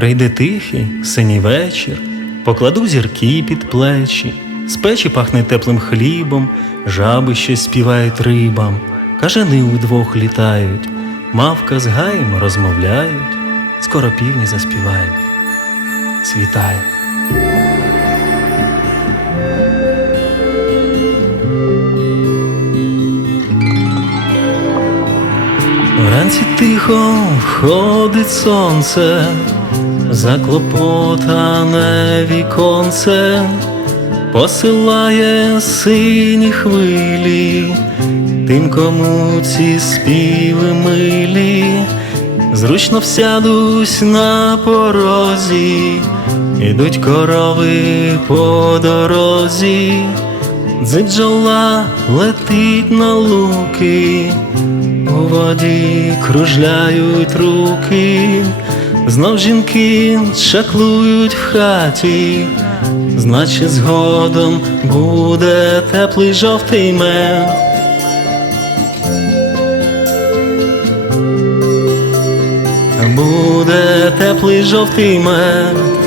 Прийде тихий синій вечір, покладу зірки під плечі, з печі пахне теплим хлібом, жаби щось співають рибам, кажани удвох літають, мавка з гаєм розмовляють, скоро півні заспівають. Світає. Вранці тихо входить сонце, заклопотане віконце, посилає сині хвилі, тим, кому ці співи милі, зручно всядусь на порозі, ідуть корови по дорозі, дзиджола летить на луки. У воді кружляють руки, знов жінки шаклують в хаті, значить, згодом буде теплий жовтий мед. Буде теплий жовтий мед.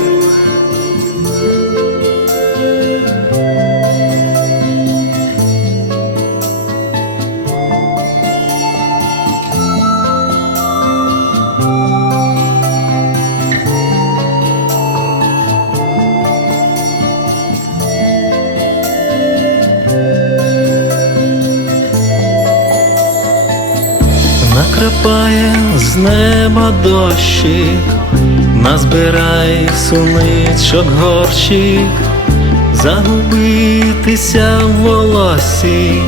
Накрапає з неба дощик, назбирай суничок горщик, загубитися в волосі,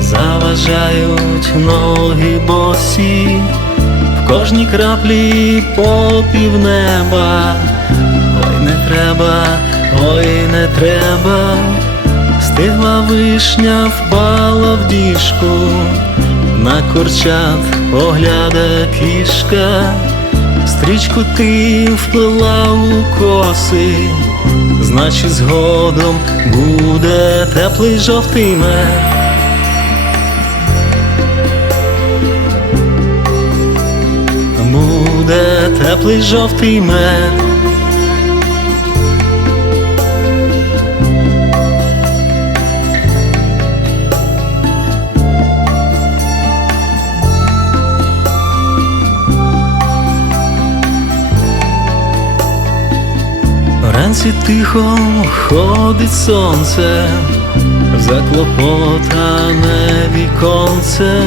заважають ноги босі, в кожній краплі попів неба, ой не треба, ой не треба, стигла вишня впала в діжку. На курчат погляда кішка, стрічку ти вплила у коси, значить, згодом буде теплий жовтий мед. Буде теплий жовтий мед. Вранці тихо ходить сонце, заклопотане віконце,